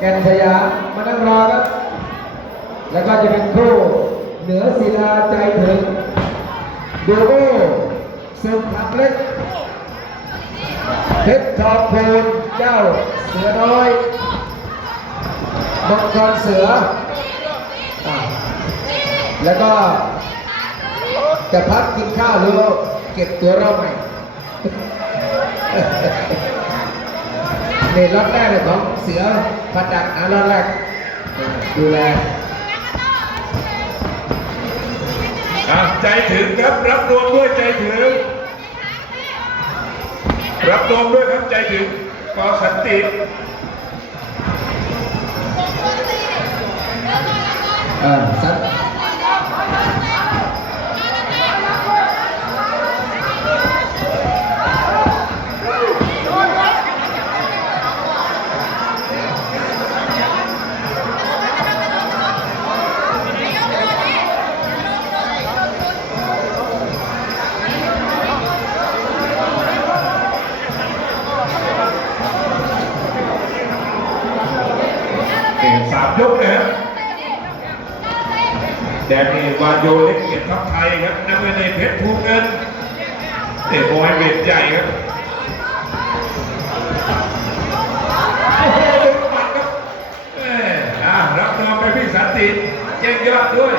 แก่นสยามมานั่งรอครับ แล้วก็จะเป็นคู่เหนือศิลาใจถึงดูโก้สุขักเล็กเพชรทองพูนเจ้าเสือน้อยมังกรเสือ แล้วก็จะพักกินข้าวหรือว่าเก็บตัวราใหม่ ในรอบแรกเลยของเสือพัดดักนะรอบแรกดูแลอะใจถึงครับรับรวมด้วยใจถึง รับรวมด้วยครับใจถึงกอสันติเออสัต เอ่สามยกนะครับแดงนี่วาโยเล็กเกียรติทัพไทยครับน้ำเงินในเพชรภูเงินเตะบอยเวทใหญ่ครับโอ้โหโดนหมัดครับแม่อะรับรองไปพี่สันติเก่งยอดด้วย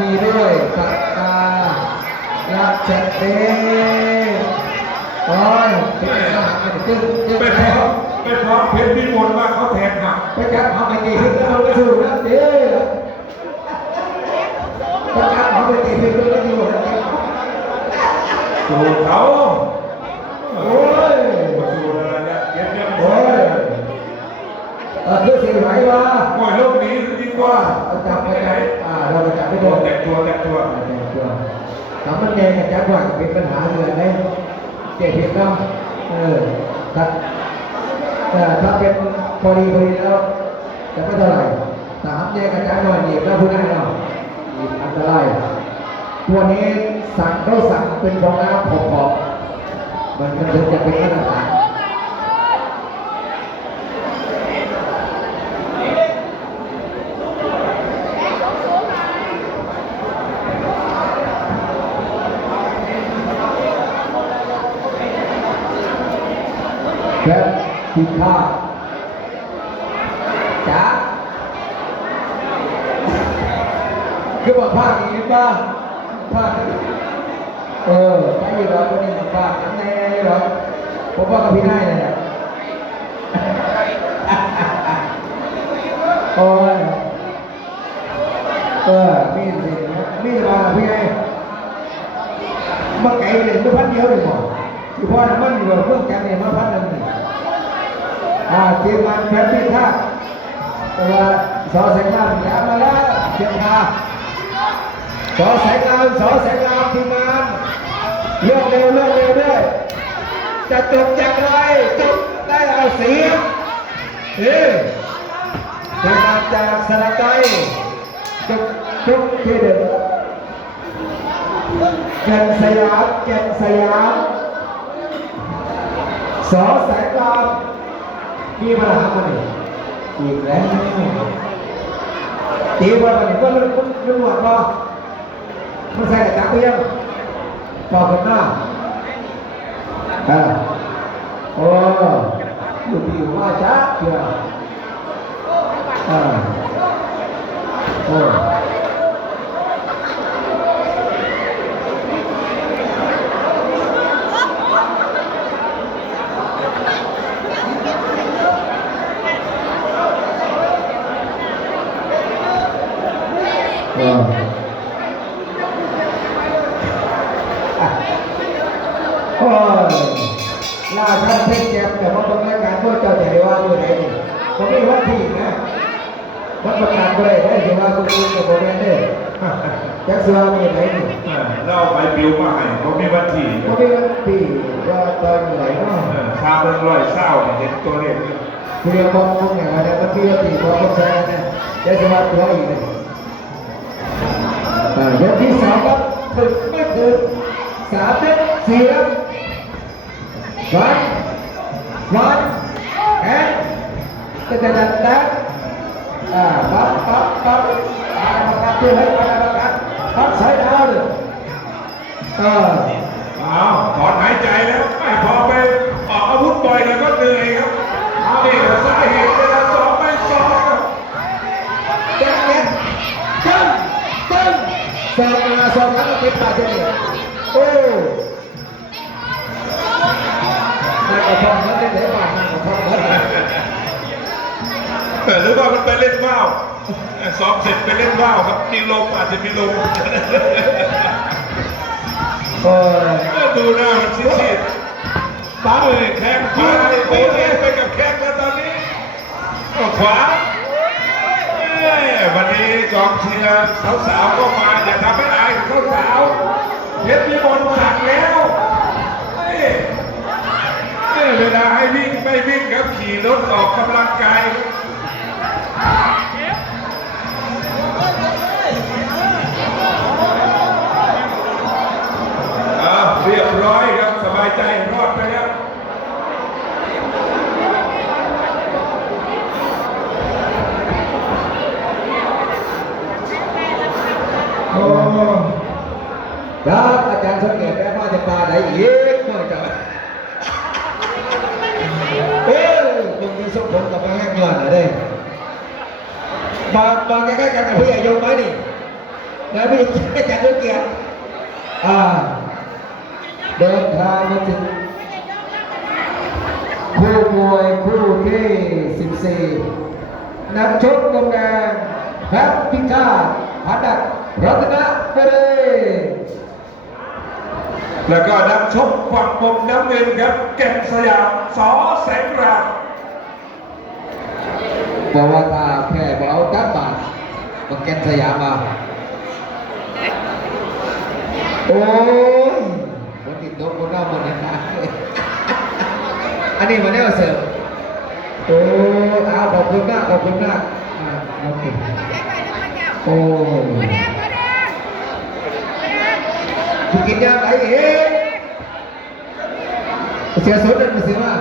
มีด้วยปากกาลักจัดเด้โอ้ยเป็นสหายตึ้งตึ้งไปไปพร้อมไปพร้อมเพชรพิมลว่าเขาแทงหักไปจับเขาไปตีขึ้นแล้วไปสู่นะเด้อไปจับเขาไปตีขึ้นแล้วอยู่นะสู่เขาโอ้ยมาสู่อะไรเนี่ยเก็บเงินโอ้ยเออคือสิ่งไหนวะโอ้ยโลกนี้ดีกว่าเอาจับไปไหนอ่า เราไปจับไปโดตัวนแต่ตัวแต่ตัวถามันแดงกับจับว่าเป็นปัญหาเลยไหมเจ็บเพียงก็เออครับแต่ถ้าเป็นพอดีพอดีแล้วจะไม่เท่าไหร่ถามแดงกับจับว่าหนีบแล้วพูดได้เนาะหนีบอันตรายตัวนี้สั่งเขาสั่งเป็นฟองน้ำขอบๆมันมันถึงจะเป็นมาตรฐาน และกินข้าวจ๋าคือบอกภาคนี้ป่ะภาคเออใช่อยู่หรอกคนนี้ภาคแน่หรอผมว่ากับพี่ได้เลยโอ้ยเออมีสิมีมาพี่ไงมาไก่เลยไม่พันเดียวเลยบอกที่ พ่อมันอยู่เพื่อกันเนี่ยมาพันหนึ่งนี่อ่าทีมงานแฟนพิทักษ์ตัวสอแสงงามย้ำมาแล้วเชียงคาสอแสงงามสอแสงงามทีมงานเลือกเร็วเลือกเร็วด้วยจะจบอย่างไรจบได้เอาเสียงเฮ้ยทีมงานจากสระไกจบทุกที่เดิมแก่นสยามแก่นสยาม สอแสงงามมีปัญหามาเนี่ยอีกแล้วตีว่ามันก็มันมันมันหวดป่ะมันใส่จักรไปยังปอกหน้าอ่าโอ้อยู่ที่ว่าจ้าเกี่ยวอ่าโอ้ออะโอ้ย ลาท่านเพชรแจมแต่ว่าบางรายการก็เจ้าใหว่าเมื่อไหนผมไม่ว่าที่นะวัดประกาศด้วยได้สิว่าคุณคุณกับผมเองเด้อแจ็คเสือมีไหนนี่เออเราไปบิวมาให้เขามีวันที่ก็มีวันที่ว่าตอนไหนเนาะเออทาเมืองร้อยเศร้าเห็นตัวเลขอยู่คุณเรียกบอกพวกไหนมาเนี่ยวันที่วันที่บอกคนแชร์เนี่ยเดี๋ยวจะมาตัวอีกเลยอ่ายกที่สามครับถึงไม่ถึงสามเมตรสี่ครับ วันวันแอนจะจะจะจะอ่าปั๊บปั๊บปั๊บอ่าประกาศตัวให้ประกาศประกาศปั๊บสายดาวเลยเออเอาถอนหายใจแล้วไม่พอไปออกอาวุธบ่อยแล้วก็เหนื่อยครับนี่ก็สาเหตุเวลาสอบไม่สอบครับ เจ็บเจ็บตึ้งตึ้งสองมาสองครั้งก็เป็นบาดเจ็บเนี่ยโอ้นาย กระทองนั้นได้ไหนบ้างนายกระทองนั้นหรือว่ามันไปเล่นว่าวเออสอบเสร็จไปเล่นว่าวครับมีลมอาจจะมีลมโอ้ยดูหน้ามันซีดๆตาเลยแข้งขวาเลยโอ้ยไปกับแข้งแล้วตอนนี้ก็ขวาวันนี้กองเชียร์สาวๆก็มาอย่าทำให้อายสาวๆเพชรมีบอลขัดแล้ว เวลาให้วิ่งไม่วิ่งครับขี่รถออกกำลังกายเรียบร้อยครับสบายใจรอดไปแล้วโอ้ครับอาจารย์สังเกตได้ว่าจะปลาไหนอีก ห้งเงินเหรอเด้มามาใกล้ๆกันกับพี่ใหญ่ยงไหมนี่แล้วพี่อาจารย์สังเกียรติอ่า เดินทางมาถึงคู่มวยคู่ที่ 14 นักชกมุมแดงแพทพิฆาตพันดักรัตนบุรีแล้วก็นักชกฝั่งมุมน้ำเงินครับเก็บสยามสอแสงราม บอกว่าถ้าแพ้บเอาจับบาทมาแกนสยามมาโอ้ยคนติดโดนคนเล่าหมดเลยนะอันนี้มาแนวเสิร์ฟโอ้เอาขอบคุณมากขอบคุณมากโอเคโอ้คุณกินยาไหนเองเสียสนนั่นเสียว่า